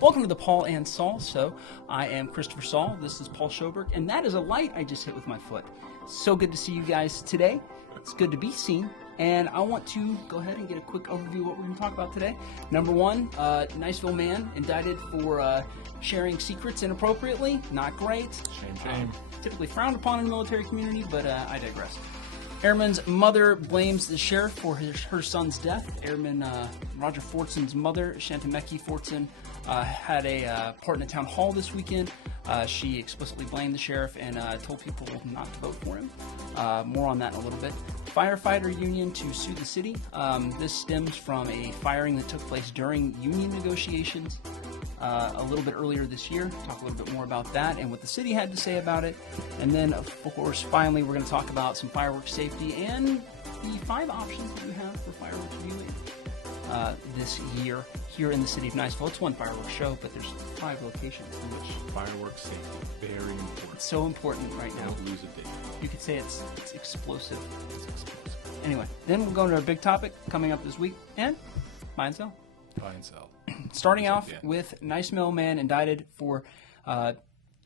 Welcome to the Paul and Saul Show. I am Christopher Saul. This is Paul Schoberg, and that is a light I just hit with my foot. So good to see you guys today. It's good to be seen. And I want to go ahead and get a quick overview of what we're going to talk about today. Number one, Niceville man indicted for sharing secrets inappropriately. Not great. Shame. Typically frowned upon in the military community, but I digress. Airman's mother blames the sheriff for her son's death. Airman Roger Fortson's mother, Shantameki Fortson, had a Parton town hall this weekend. She explicitly blamed the sheriff and told people not to vote for him. More on that in a little bit. Firefighter Union to sue the city. This stems from a firing that took place during union negotiations a little bit earlier this year. Talk a little bit more about that and what the city had to say about it. And then, of course, finally, we're going to talk about some fireworks safety and the 5 options that we have for fireworks viewing this year here in the city of Niceville. It's one fireworks show, but there's 5 locations in which Fireworks safety, very important. it's so important right now. Don't lose a day. You could say it's explosive. Anyway, then we'll go into our big topic coming up this week, and buy and sell. Buy and sell. Starting off with Niceville man indicted for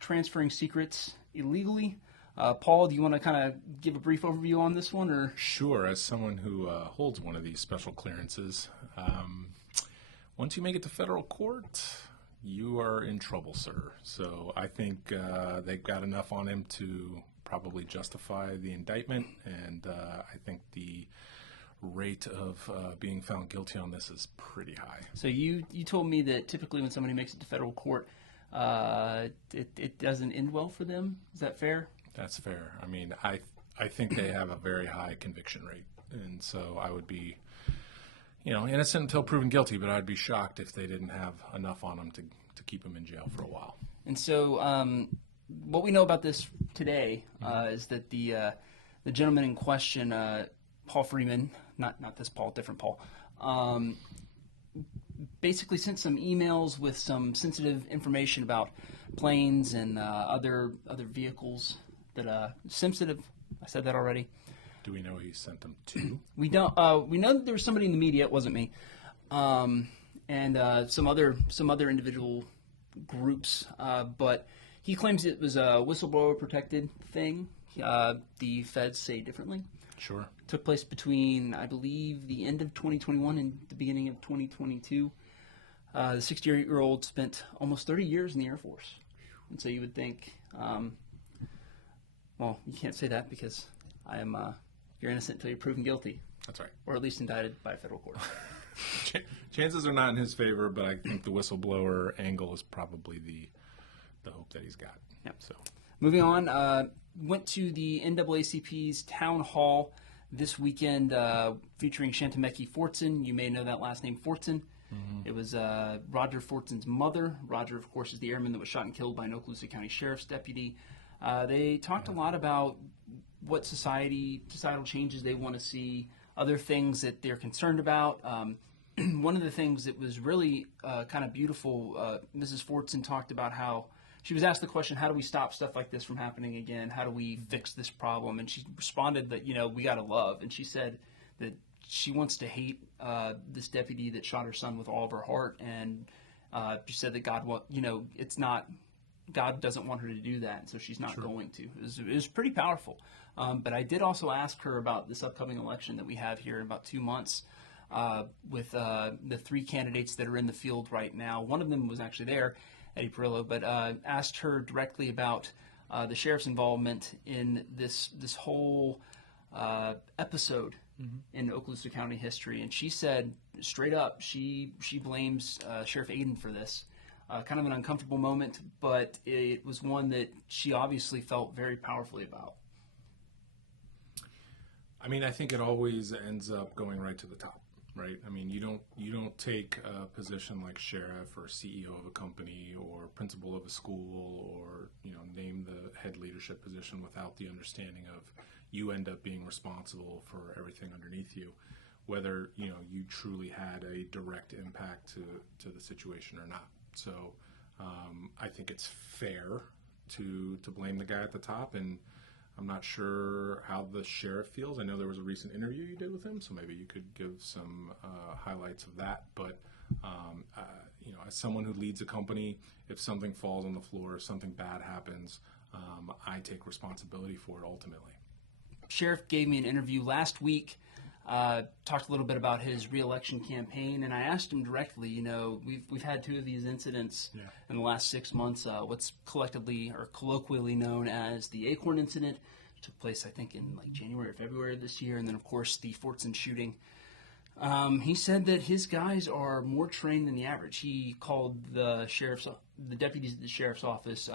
transferring secrets illegally. Paul, do you want to kind of give a brief overview on this one, or? Sure. As someone who holds one of these special clearances, once you make it to federal court, you are in trouble, sir. So I think they've got enough on him to probably justify the indictment, and I think the rate of being found guilty on this is pretty high. So you told me that typically when somebody makes it to federal court, it doesn't end well for them. Is that fair? That's fair. I mean, I think they have a very high conviction rate, and so I would be, innocent until proven guilty, but I'd be shocked if they didn't have enough on them to keep them in jail for a while. And so what we know about this today is that the gentleman in question, Paul Freeman, not this Paul, different Paul, basically sent some emails with some sensitive information about planes and other vehicles that sensitive. I said that already. Do we know he sent them to? We don't. We know that there was somebody in the media. It wasn't me, and some other individual groups. But he claims it was a whistleblower protected thing. The feds say differently. Sure. Took place between, I believe, the end of 2021 and the beginning of 2022. The 68-year-old spent almost 30 years in the Air Force. And so you would think, well, you can't say that because you're innocent until you're proven guilty. That's right. Or at least indicted by a federal court. Chances are not in his favor, but I think the whistleblower angle is probably the hope that he's got. Yep. So, moving on, went to the NAACP's town hall this weekend featuring Shantameki Fortson. You may know that last name, Fortson. Mm-hmm. It was Roger Fortson's mother. Roger, of course, is the airman that was shot and killed by an Okaloosa County Sheriff's deputy. They talked a lot about what societal changes they want to see, other things that they're concerned about. One of the things that was really kind of beautiful, Mrs. Fortson talked about how she was asked the question, how do we stop stuff like this from happening again? How do we fix this problem? And she responded that, we got to love. And she said that she wants to hate this deputy that shot her son with all of her heart. And she said that God doesn't want her to do that, so she's not going to. It was pretty powerful. But I did also ask her about this upcoming election that we have here in about 2 months with the 3 candidates that are in the field right now. One of them was actually there, Eddie Perillo, but asked her directly about the sheriff's involvement in this whole episode in Okaloosa County history. And she said straight up, she blames Sheriff Aiden for this. Kind of an uncomfortable moment, but it was one that she obviously felt very powerfully about. I mean, I think it always ends up going right to the top, right? I mean, you don't take a position like sheriff or CEO of a company or principal of a school or name the head leadership position without the understanding of you end up being responsible for everything underneath you, whether you truly had a direct impact to the situation or not. So I think it's fair to blame the guy at the top, and I'm not sure how the sheriff feels. I know there was a recent interview you did with him, so maybe you could give some highlights of that. But as someone who leads a company, if something falls on the floor, if something bad happens, I take responsibility for it ultimately. Sheriff gave me an interview last week, talked a little bit about his re-election campaign, and I asked him directly, we've had 2 of these incidents in the last 6 months, what's collectively or colloquially known as the Acorn incident. It took place, I think, in like January or February of this year, and then, of course, the Fortson shooting. He said that his guys are more trained than the average. He called the deputies at the sheriff's office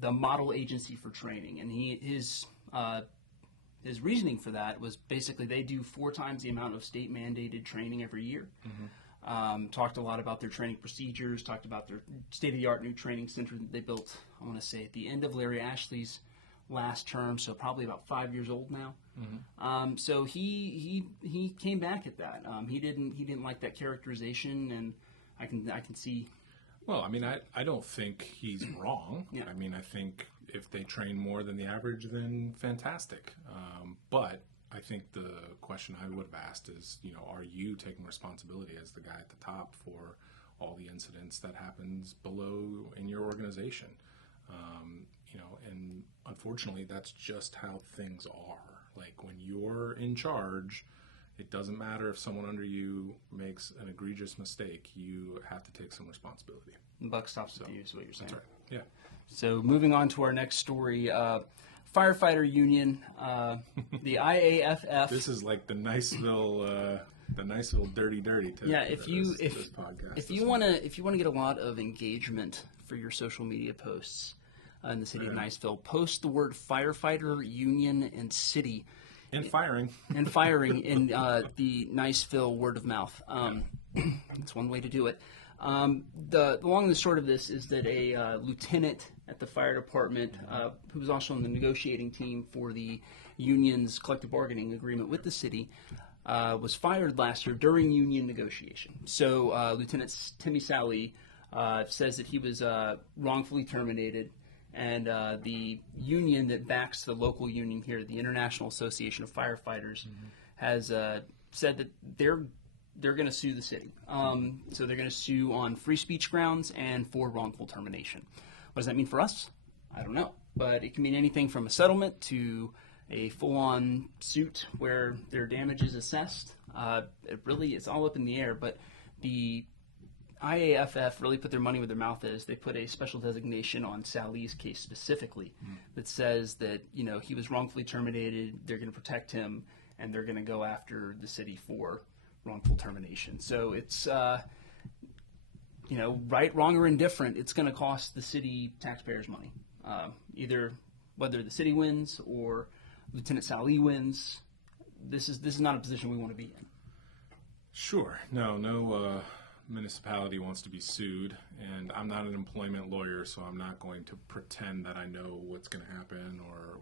the model agency for training, and his reasoning for that was basically they do 4 times the amount of state mandated training every year. Talked a lot about their training procedures, talked about their state-of-the-art new training center that they built, I want to say, at the end of Larry Ashley's last term, so probably about 5 years old now. So he came back at that. He didn't like that characterization, and I can see. Well, I mean, I don't think he's wrong. Yeah. I mean, I think if they train more than the average, then fantastic. But I think the question I would have asked is, are you taking responsibility as the guy at the top for all the incidents that happens below in your organization? And unfortunately, that's just how things are. Like, when you're in charge, it doesn't matter if someone under you makes an egregious mistake. You have to take some responsibility. The buck stops with you, is what you're saying. That's right. Yeah. So moving on to our next story, Firefighter Union, the IAFF. This is like the Niceville dirty. Yeah, if you want to get a lot of engagement for your social media posts in the city of Niceville, post the word Firefighter Union and City. And firing. And firing in the Niceville word of mouth. It's one way to do it. The long and the short of this is that a lieutenant at the fire department, who was also on the negotiating team for the union's collective bargaining agreement with the city, was fired last year during union negotiation. So Lieutenant Timmy Salee says that he was wrongfully terminated. And the union that backs the local union here, the International Association of Firefighters, has said that they're going to sue the city. So they're going to sue on free speech grounds and for wrongful termination. What does that mean for us? I don't know. But it can mean anything from a settlement to a full-on suit where their damage is assessed. It's all up in the air. But the IAFF really put their money where their mouth is. They put a special designation on Salee's case specifically that says that, he was wrongfully terminated, they're going to protect him, and they're going to go after the city for wrongful termination. So it's, right, wrong, or indifferent, it's going to cost the city taxpayers money. Either whether the city wins or Lieutenant Salee wins, this is not a position we want to be in. Sure. No municipality wants to be sued, and I'm not an employment lawyer, so I'm not going to pretend that I know what's going to happen or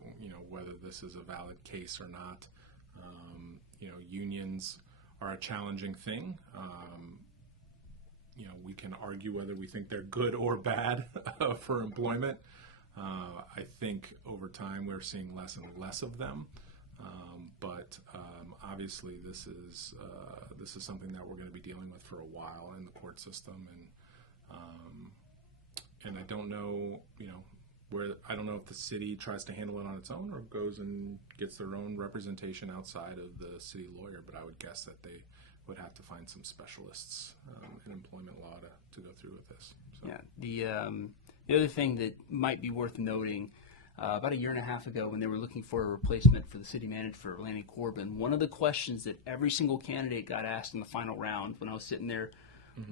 whether this is a valid case or not. Unions are a challenging thing. We can argue whether we think they're good or bad for employment. I think over time we're seeing less and less of them. But obviously, this is something that we're going to be dealing with for a while in the court system, and I don't know, I don't know if the city tries to handle it on its own or goes and gets their own representation outside of the city lawyer. But I would guess that they would have to find some specialists in employment law to go through with this. So. Yeah. The other thing that might be worth noting. About a year and a half ago, when they were looking for a replacement for the city manager for Lanny Corbin, one of the questions that every single candidate got asked in the final round when I was sitting there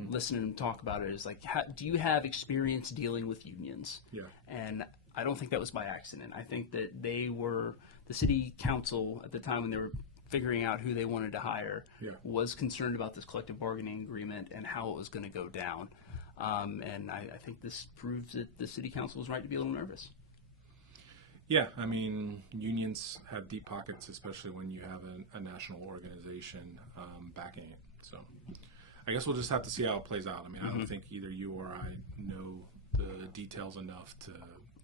listening to them talk about it is like, do you have experience dealing with unions? Yeah. And I don't think that was by accident. I think that the city council at the time when they were figuring out who they wanted to hire was concerned about this collective bargaining agreement and how it was going to go down. And I think this proves that the city council was right to be a little nervous. Yeah, I mean, unions have deep pockets, especially when you have a national organization backing it. So I guess we'll just have to see how it plays out. I mean, I don't think either you or I know the details enough to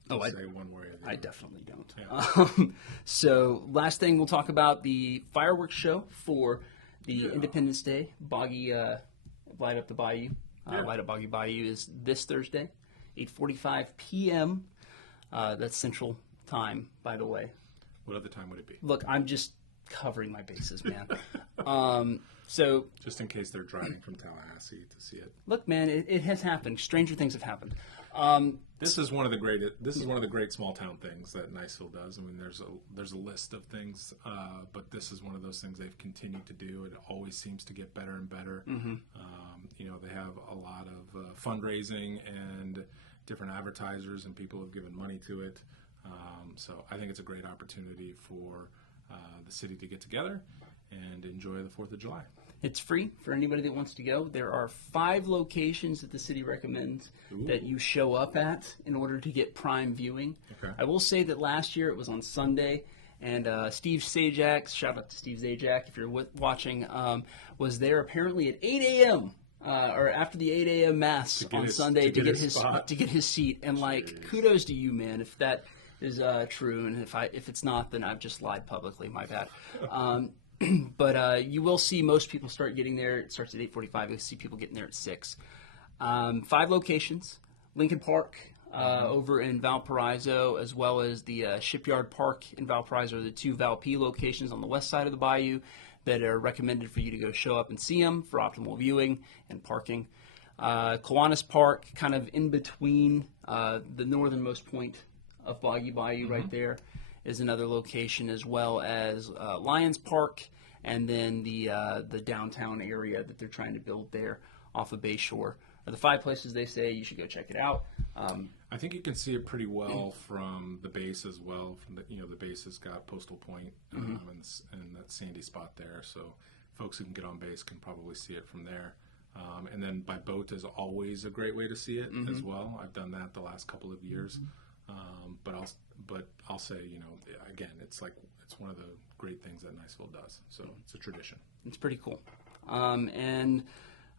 say one way or the other. I definitely don't. Yeah. So last thing, we'll talk about the fireworks show for the Independence Day. Boggy light up the bayou. Light Up Boggy Bayou is this Thursday, 8:45 p.m. That's Central Time, by the way. What other time would it be? Look, I'm just covering my bases, man. So just in case they're driving from Tallahassee to see it. Look, man, it has happened. Stranger things have happened. This is one of the great small town things that Niceville does. I mean, there's a list of things, but this is one of those things they've continued to do. It always seems to get better and better. Mm-hmm. They have a lot of fundraising and different advertisers, and people have given money to it. So I think it's a great opportunity for the city to get together and enjoy the 4th of July. It's free for anybody that wants to go. There are 5 locations that the city recommends that you show up at in order to get prime viewing. Okay. I will say that last year it was on Sunday, and Steve Sajak, shout out to Steve Sajak if you're watching, was there apparently at 8 a.m. Or after the 8 a.m. mass on Sunday to get his seat. And kudos to you, man, if that is true, and if it's not, then I've just lied publicly. My bad. But you will see most people start getting there. It starts at 8:45. You'll see people getting there at 6. 5 locations: Lincoln Park over in Valparaiso, as well as the Shipyard Park in Valparaiso, are the 2 Valp locations on the west side of the bayou that are recommended for you to go show up and see them for optimal viewing and parking. Kiwanis Park, kind of in between the northernmost point of Boggy Bayou, right there, is another location, as well as Lions Park, and then the downtown area that they're trying to build there off of Bayshore are the 5 places they say you should go check it out. I think you can see it pretty well from the base as well. From the base has got Postal Point and that sandy spot there, so folks who can get on base can probably see it from there. And then by boat is always a great way to see it as well. I've done that the last couple of years. But I'll say, again, it's one of the great things that Niceville does. So it's a tradition. It's pretty cool.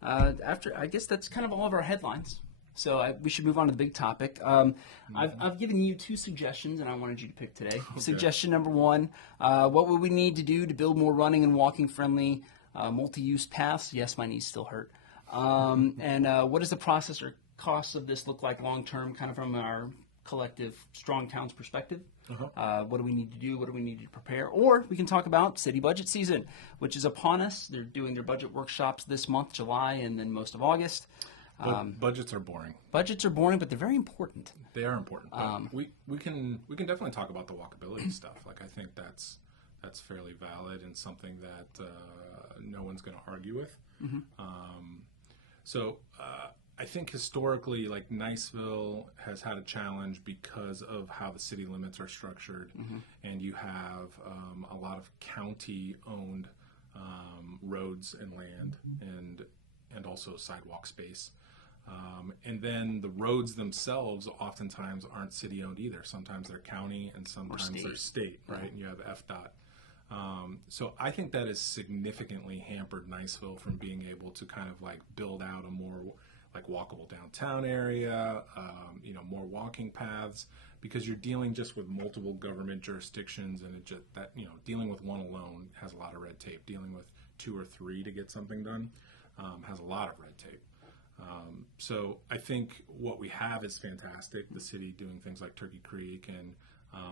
After, I guess that's kind of all of our headlines. So we should move on to the big topic. I've given you 2 suggestions, and I wanted you to pick today. Okay. Suggestion number 1, what would we need to do to build more running and walking friendly multi-use paths? Yes, my knees still hurt. And what does the process or costs of this look like long term, kind of from our collective Strong Towns perspective? What do we need to do? What do we need to prepare? Or we can talk about city budget season, which is upon us. They're doing their budget workshops this month, July, and then most of August. Budgets are boring. Budgets are boring, but they're very important. They are important. We can definitely talk about the walkability stuff. I think that's fairly valid and something that no one's going to argue with. So I think historically, Niceville has had a challenge because of how the city limits are structured, and you have a lot of county-owned roads and land, and also sidewalk space. And then the roads themselves oftentimes aren't city-owned either. Sometimes they're county, and sometimes they're state, right? And you have FDOT. So I think that has significantly hampered Niceville from being able to kind of build out a more walkable downtown area, more walking paths, because you're dealing just with multiple government jurisdictions, and dealing with one alone has a lot of red tape. Dealing with 2 or 3 to get something done has a lot of red tape. So I think what we have is fantastic. The city doing things like Turkey Creek and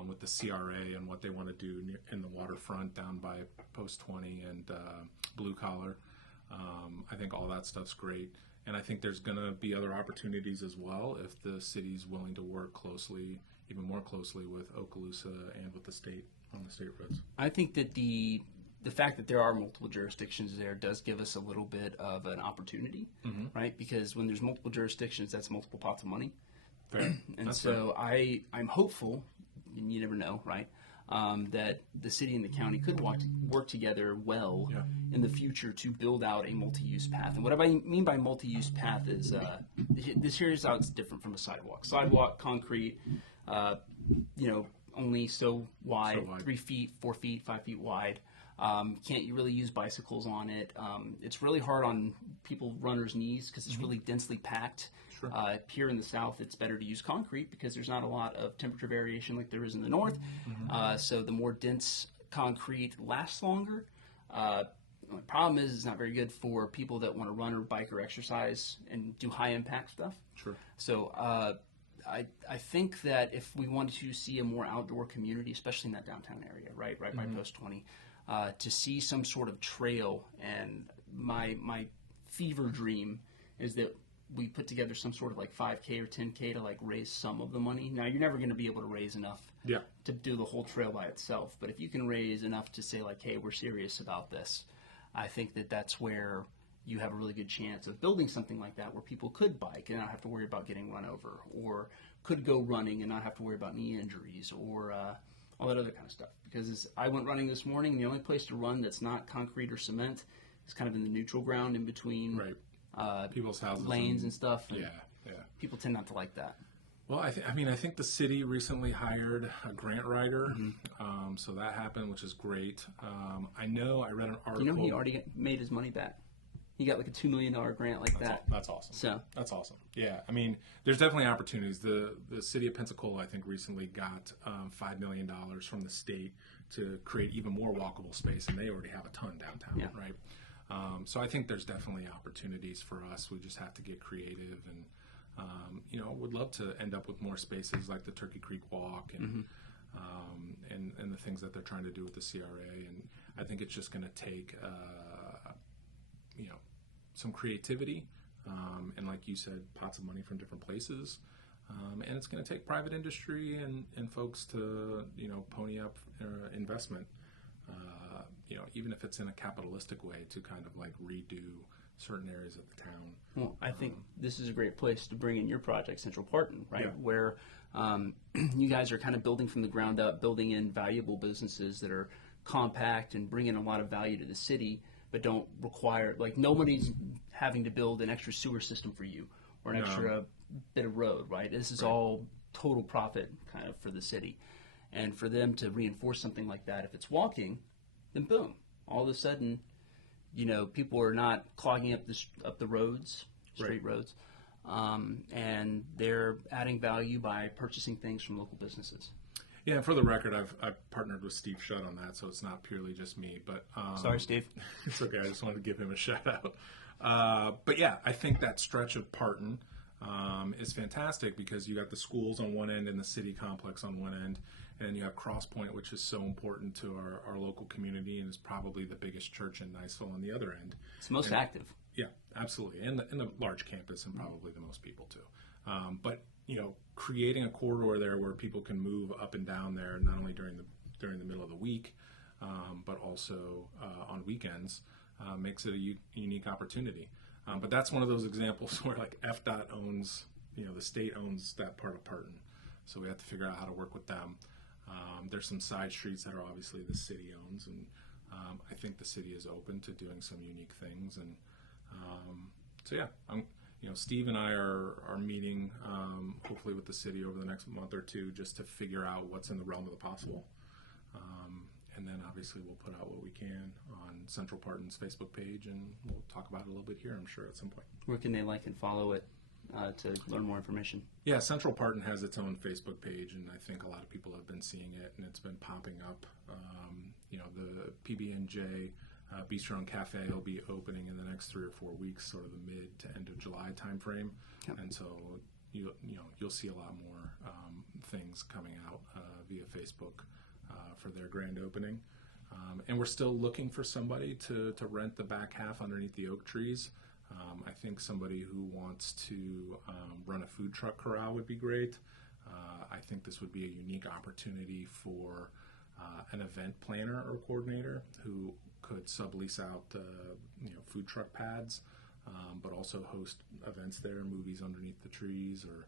with the CRA and what they want to do in the waterfront down by Post 20 and Blue Collar. I think all that stuff's great. And I think there's going to be other opportunities as well if the city's willing to work even more closely with Okaloosa and with the state on the state roads. I think that the fact that there are multiple jurisdictions there does give us a little bit of an opportunity, right? Because when there's multiple jurisdictions, that's multiple pots of money. Fair. And that's so right. I'm hopeful, and you never know, right, that the city and the county could work together well in the future to build out a multi-use path. And what I mean by multi-use path is here's how it's different from a sidewalk. Sidewalk, concrete, only so wide, 3 feet, 4 feet, 5 feet wide. Can't you really use bicycles on it? It's really hard on runners' knees because it's really densely packed. Sure. Here in the south, it's better to use concrete because there's not a lot of temperature variation like there is in the north. So the more dense concrete lasts longer. The problem is it's not very good for people that want to run or bike or exercise and do high impact stuff. Sure. So I think that if we wanted to see a more outdoor community, especially in that downtown area, right by Post 20, to see some sort of trail, and my fever dream is that we put together some sort of like 5K or 10K to like raise some of the money. Now, you're never going to be able to raise enough to do the whole trail by itself, but if you can raise enough to say like, hey, we're serious about this, I think that that's where you have a really good chance of building something like that where people could bike and not have to worry about getting run over, or could go running and not have to worry about knee injuries, or all that other kind of stuff. Because I went running this morning, the only place to run that's not concrete or cement is kind of in the neutral ground in between people's houses, lanes and stuff. And yeah. People tend not to like that. Well, I think the city recently hired a grant writer, so that happened, which is great. I read an article. He already made his money back. He got like a $2 million grant like that. That's awesome. That's awesome. Yeah, there's definitely opportunities. The city of Pensacola, I think, recently got $5 million from the state to create even more walkable space, and they already have a ton downtown, right? So I think there's definitely opportunities for us. We just have to get creative, and would love to end up with more spaces like the Turkey Creek Walk and the things that they're trying to do with the CRA. And I think it's just going to take some creativity, and like you said, pots of money from different places, and it's going to take private industry and folks to pony up investment, even if it's in a capitalistic way, to kind of like redo certain areas of the town. Well, I think this is a great place to bring in your project, Central Parton, right? Yeah. Where you guys are kind of building from the ground up, building in valuable businesses that are compact and bring in a lot of value to the city, but don't require, like, nobody's having to build an extra sewer system for you or an extra bit of road, right? This is all total profit kind of for the city. And for them to reinforce something like that, if it's walking, then boom, all of a sudden, people are not clogging up the roads, straight roads, and they're adding value by purchasing things from local businesses. Yeah, and for the record, I've partnered with Steve Shutt on that, so it's not purely just me. But Sorry, Steve. It's okay. I just wanted to give him a shout out. But yeah, I think that stretch of Parton is fantastic, because you got the schools on one end and the city complex on one end, and then you have Cross Point, which is so important to our local community, and is probably the biggest church in Niceville on the other end. It's most active. Yeah, absolutely, and the large campus, and probably the most people too. But creating a corridor there where people can move up and down there, not only during the middle of the week, but also on weekends, makes it a unique opportunity. But that's one of those examples where like FDOT owns, the state owns that part of Parton, so we have to figure out how to work with them. There's some side streets that are obviously the city owns, and I think the city is open to doing some unique things. And so yeah, Steve and I are meeting hopefully with the city over the next month or two, just to figure out what's in the realm of the possible. And then obviously we'll put out what we can on Central Parton's Facebook page, and we'll talk about it a little bit here, I'm sure, at some point. Where can they like and follow it to learn more information? Yeah, Central Parton has its own Facebook page, and I think a lot of people have been seeing it, and it's been popping up. The PB&J Bistro and Cafe will be opening in the next 3 or 4 weeks, sort of the mid to end of July timeframe. Yep. And so you'll see a lot more things coming out via Facebook for their grand opening. And we're still looking for somebody to rent the back half underneath the oak trees. I think somebody who wants to run a food truck corral would be great. I think this would be a unique opportunity for an event planner or coordinator who could sublease out food truck pads, but also host events there, movies underneath the trees, or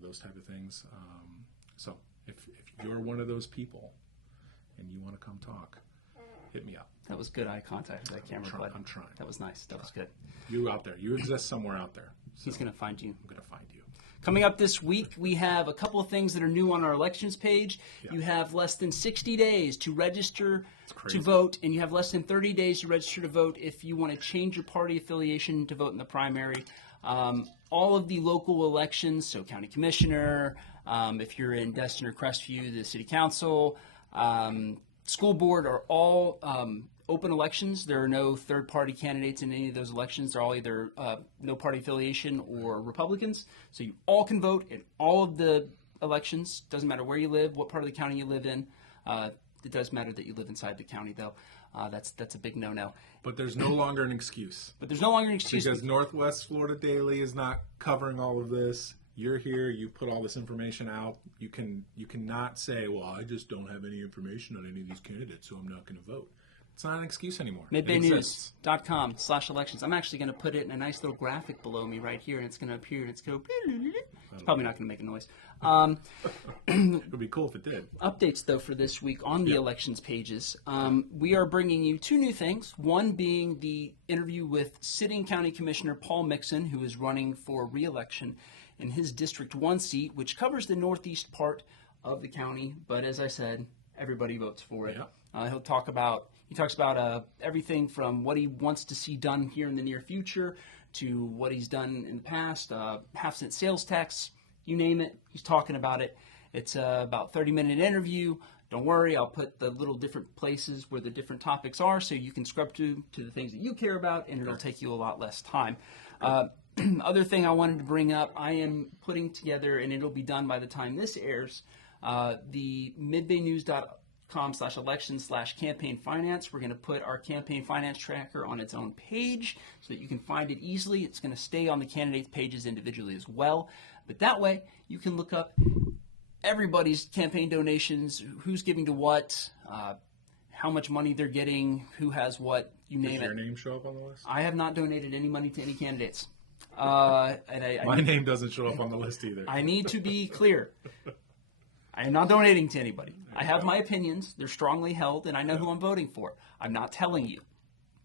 those type of things. So if you're one of those people and you want to come talk, hit me up. That was good eye contact with that camera, bud. I'm trying. That was nice. That was good. You out there. You exist somewhere out there. So he's going to find you. I'm going to find you. Coming up this week, we have a couple of things that are new on our elections page. Yeah. You have less than 60 days to register to vote, and you have less than 30 days to register to vote if you want to change your party affiliation to vote in the primary. All of the local elections, so county commissioner, if you're in Destin or Crestview, the city council, school board, are all open elections. There are no third-party candidates in any of those elections. They're all either no party affiliation or Republicans. So you all can vote in all of the elections. Doesn't matter where you live, what part of the county you live in. It does matter that you live inside the county, though. That's a big no-no. But there's no longer an excuse. Because Northwest Florida Daily is not covering all of this. You're here. You put all this information out. You cannot say, well, I just don't have any information on any of these candidates, so I'm not going to vote. It's not an excuse anymore. MidbayNews.com/elections. I'm actually going to put it in a nice little graphic below me right here, and it's going to appear, and it's going to... It's probably not going to make a noise. It would be cool if it did. Updates, though, for this week on the elections pages. We are bringing you two new things. One being the interview with sitting County Commissioner Paul Mixon, who is running for re-election in his District 1 seat, which covers the northeast part of the county. But as I said, everybody votes for it. Yeah. He talks about everything from what he wants to see done here in the near future to what he's done in the past, half-cent sales tax, you name it, he's talking about it. It's about a 30-minute interview. Don't worry, I'll put the little different places where the different topics are so you can scrub to the things that you care about, and it'll take you a lot less time. Other thing I wanted to bring up, I am putting together, and it'll be done by the time this airs, the midbaynews.com/election/campaign finance. We're going to put our campaign finance tracker on its own page so that you can find it easily. It's going to stay on the candidates' pages individually as well. But that way, you can look up everybody's campaign donations, who's giving to what, how much money they're getting, who has what, you name it. Does your name show up on the list? I have not donated any money to any candidates. My name doesn't show up on the list either. I need to be clear. I am not donating to anybody. I have my opinions. They're strongly held, and I know who I'm voting for. I'm not telling you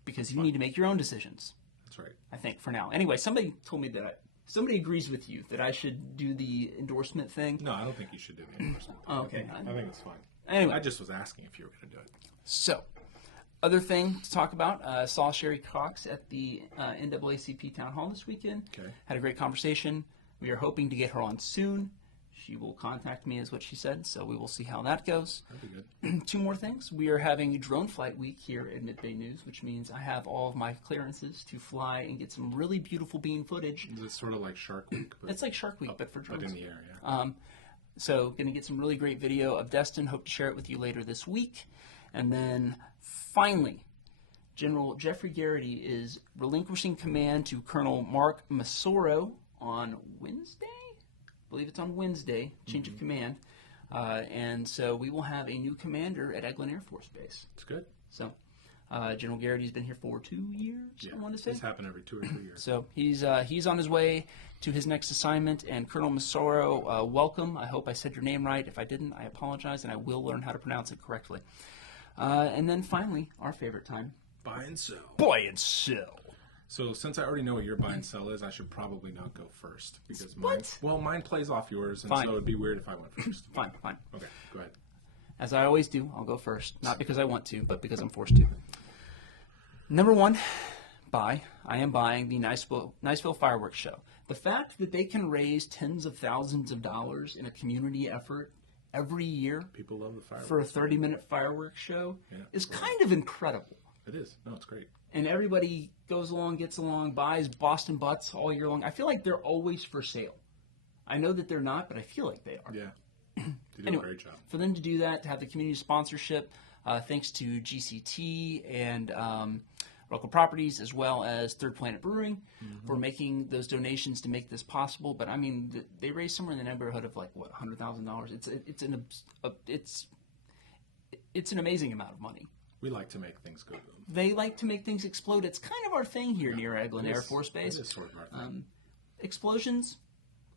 because you need to make your own decisions. That's right. I think for now. Anyway, somebody told me that somebody agrees with you that I should do the endorsement thing. No, I don't think you should do the endorsement. Okay. I think it's fine. Anyway. I just was asking if you were going to do it. So, other thing to talk about, saw Sherry Cox at the NAACP Town Hall this weekend. Okay. Had a great conversation. We are hoping to get her on soon. She will contact me, is what she said, so we will see how that goes. That'd be good. Two more things. We are having Drone Flight Week here at Midbay News, which means I have all of my clearances to fly and get some really beautiful bean footage. Is it sort of like Shark Week? It's like Shark Week, but for drones. But in the air, yeah. So going to get some really great video of Destin. Hope to share it with you later this week. And then finally, General Jeffrey Garrity is relinquishing command to Colonel Mark Masoro on Wednesday. I believe it's on Wednesday, change of command. And so we will have a new commander at Eglin Air Force Base. It's good. So General Garrity's been here for 2 years, I want to say. This happens every 2 or 3 years. So he's on his way to his next assignment. And Colonel Masoro, welcome. I hope I said your name right. If I didn't, I apologize, and I will learn how to pronounce it correctly. And then finally, our favorite time. Buy and sell. Buy and sell. So since I already know what your buy and sell is, I should probably not go first because mine plays off yours, and Fine. so it would be weird if I went first. Fine. Okay, go ahead. As I always do, I'll go first. Not because I want to, but because I'm forced to. Number one, buy. I am buying the Niceville Fireworks Show. The fact that they can raise tens of thousands of dollars in a community effort every year People love the fireworks. for a 30-minute fireworks show is kind of incredible. It is. No, it's great. And everybody goes along, gets along, buys Boston butts all year long. I feel like they're always for sale. I know that they're not, but I feel like they are. Yeah. They do Anyway, a great job. For them to do that, to have the community sponsorship, thanks to GCT and local properties, as well as Third Planet Brewing, for making those donations to make this possible. But I mean, they raised somewhere in the neighborhood of like what, $100,000. It's an amazing amount of money. We like to make things go. They like to make things explode. It's kind of our thing here near Eglin Air Force Base. It is sort of our thing. Explosions,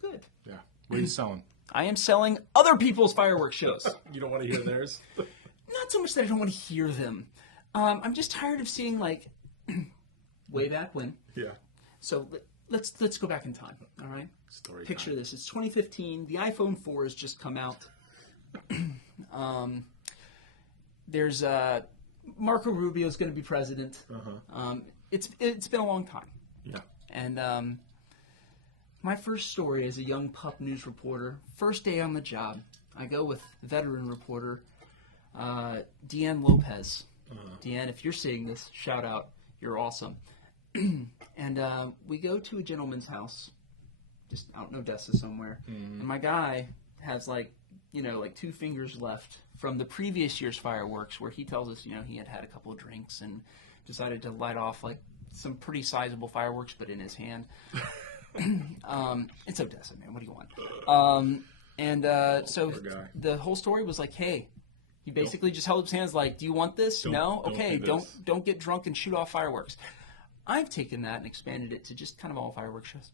good. Yeah. What are you selling? I am selling other people's fireworks shows. You don't want to hear theirs? Not so much that I don't want to hear them. I'm just tired of seeing like way back when. Yeah. So let's go back in time. All right. Story Picture time. this. It's 2015. The iPhone 4 has just come out. There's Marco Rubio is going to be president. It's been a long time. Yeah. And my first story as a young pup news reporter, first day on the job, I go with veteran reporter Deanne Lopez. Deanne, if you're seeing this, shout out. You're awesome. And we go to a gentleman's house, just out in Odessa somewhere. And my guy has like 2 fingers left from the previous year's fireworks, where he tells us, he had a couple of drinks and decided to light off like some pretty sizable fireworks, but in his hand. It's Odessa, man. What do you want? So the whole story was like, hey, he basically just held up his hands like, do you want this? No? Okay, don't get drunk and shoot off fireworks. I've taken that and expanded it to just kind of all fireworks shows.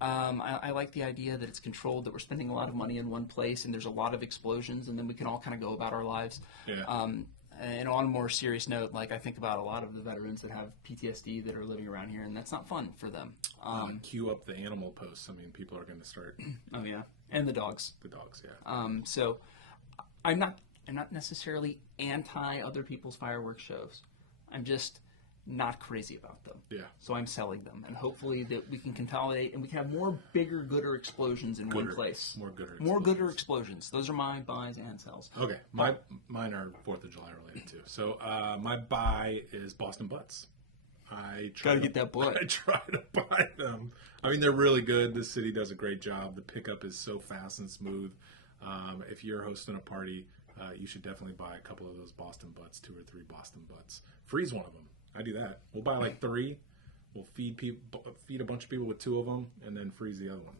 I like the idea that it's controlled, that we're spending a lot of money in one place and there's a lot of explosions, and then we can all kind of go about our lives. Yeah. And on a more serious note, like I think about a lot of the veterans that have PTSD that are living around here, and that's not fun for them. Queue up the animal posts. I mean, people are going to start. Oh yeah, and the dogs. The dogs, yeah. So I'm not necessarily anti other people's fireworks shows. I'm just not crazy about them. Yeah. So I'm selling them, and hopefully that we can consolidate and we can have more bigger, gooder explosions in one place. More gooder explosions. Those are my buys and sells. Okay. Mine are 4th of July related too. So my buy is Boston Butts. Gotta get that butt. I try to buy them. I mean, they're really good. The city does a great job. The pickup is so fast and smooth. If you're hosting a party, you should definitely buy a couple of those Boston Butts, 2 or 3 Boston Butts. Freeze one of them. I do that. We'll buy like 3. We'll feed a bunch of people with 2 of them, and then freeze the other one.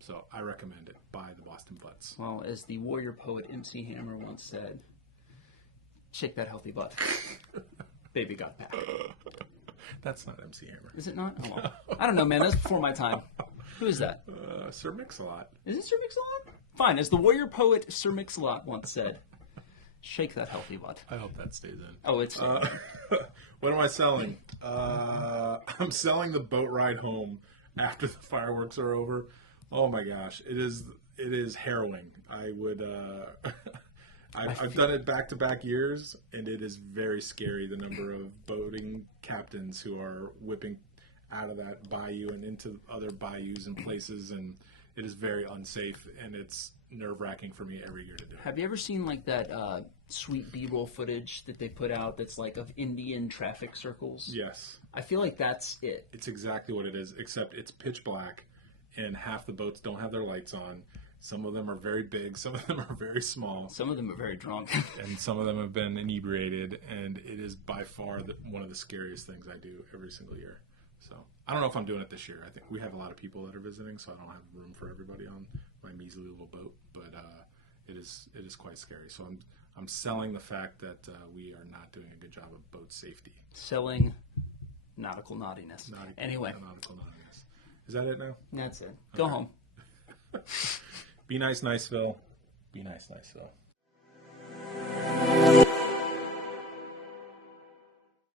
So I recommend it. Buy the Boston Butts. Well, as the warrior poet MC Hammer once said, shake that healthy butt. Baby got back. That's not MC Hammer. Is it not? Oh, well. I don't know, man. That's before my time. Who is that? Sir Mix-a-Lot. Is it Sir Mix-a-Lot? Fine. As the warrior poet Sir Mix-a-Lot once said, shake that healthy butt. I hope that stays in. Oh, it's... What am I selling? I'm selling the boat ride home after the fireworks are over. Oh my gosh, it is harrowing. I've done it back-to-back years, and it is very scary, the number of boating captains who are whipping out of that bayou and into other bayous and places, and it is very unsafe, and it's nerve-wracking for me every year to do it. Have you ever seen like that sweet B-roll footage that they put out that's like of Indian traffic circles? Yes. I feel like that's it. It's exactly what it is, except it's pitch black, and half the boats don't have their lights on. Some of them are very big, some of them are very small. Some of them are very drunk. And some of them have been inebriated, and it is by far one of the scariest things I do every single year. So I don't know if I'm doing it this year. I think we have a lot of people that are visiting, so I don't have room for everybody on my measly little boat. But it is quite scary. So I'm selling the fact that we are not doing a good job of boat safety. Selling nautical naughtiness. Anyway. Nautical naughtiness. Is that it now? That's it. Go home. Be nice, Niceville. Be nice, Niceville.